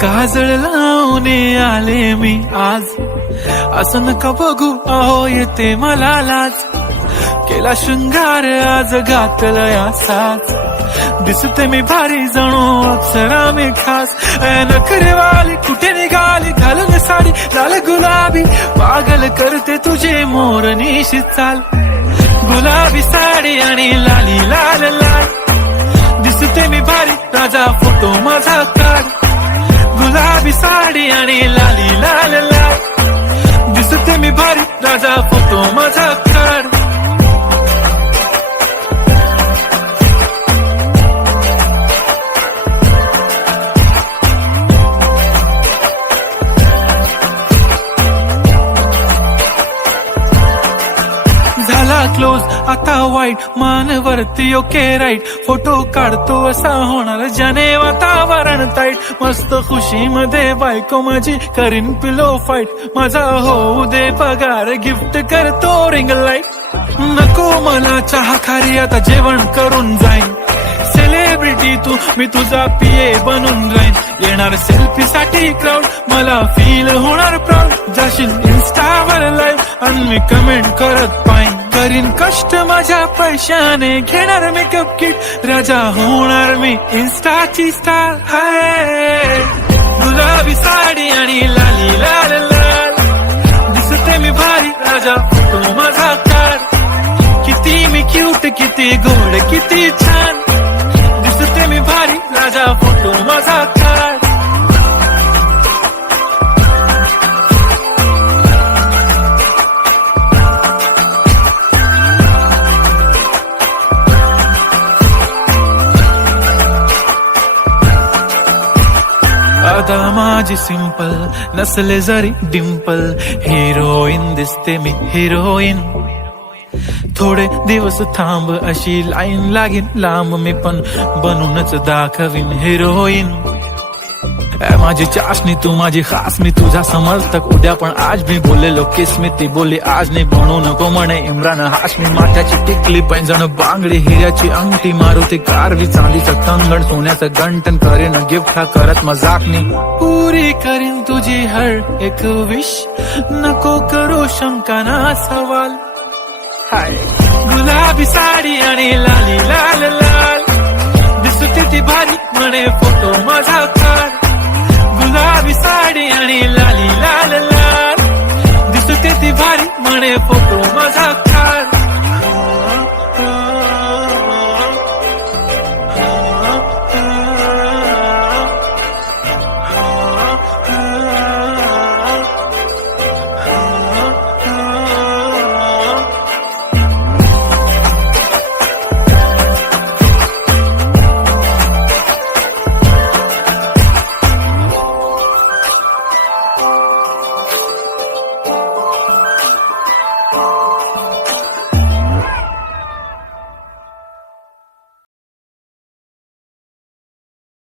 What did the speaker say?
काजळ लावून आले मी आज, असं नका बघू अहो येते मला लाज. केला शृंगार आज घातला साज, दिसते मी भारी जणू अप्सरा मी खास. नखरेवाली कुठे निघाली घालून साडी लाल गुलाबी, पागल करते तुझे मोरनीशी चाल. गुलाबी साडी आणि लाली लाल लाल, दिसते मी भारी राजा फोटो माझा काढ. गुलाबी साडी आणि लाली लाल लाल, दिसते मी भारी राजा फोटो माझा काढ. झाला क्लोज आता वाईट, मानवरती ओके राईट. फोटो काढतो असा होणार ज्याने वातावरण ताईट. मस्त खुशी मध्ये बायको माझी करीन पिलो फाईट. माझा होऊ दे पगार गिफ्ट करतो रिंग लाईट. नको मला चहा खारी आता जेवण करून जाईन. सेलिब्रिटी तू मी तुझा पिये बनून राहीन. येणार सेल्फी साठी क्राऊड मला फील होणार प्राऊड. जाशील इन्स्टावर लाईव्ह आणि मी कमेंट करत पाहिन. करीन कष्ट माझ्या पैशाने घेणार मेकअप किट. राजा होणार मी इन्स्टाची स्टार. हाय गुलाबी साडी आणि लाली लाल लाल, दिसते मी भारी राजा फोटो माझा काढ. किती मी क्यूट किती गोड किती छान, दिसते मी भारी राजा फोटो माझा काढ. अदा माझी सिंपल नसले जरी डिंपल, हिरोईन दिसते मी हिरोईन. थोडे दिवस थांब अशी लाईन लागेल लांब, मी पण बनूनच दाखवीन हिरोईन. माझी चाशनी तू माझी खास, मी तुझा समर्थक उद्या पण आज. मी बोललेलो किस मी ती बोलली आज नाही. बनू नको म्हणे इम्रान हाशमी. माथ्याची टिकली पैंजण बांगडी हिऱ्याची अंगठी, मारुती कारवी चांदीचं कंगण सोन्याचं गंटन. करेन गिफ्ट हा करत मजाकनी, पुरी करीन तुझी हर एक विश. नको करू शंका ना सवाल. हाय गुलाबी साडी आणि लाली लाल लाल, दिसते ती भारी म्हणे फोटो माझा काढ. गुलाबी साडी आणि लाली लाल लाल, दिसते ती भारी म्हणे फोटो माझा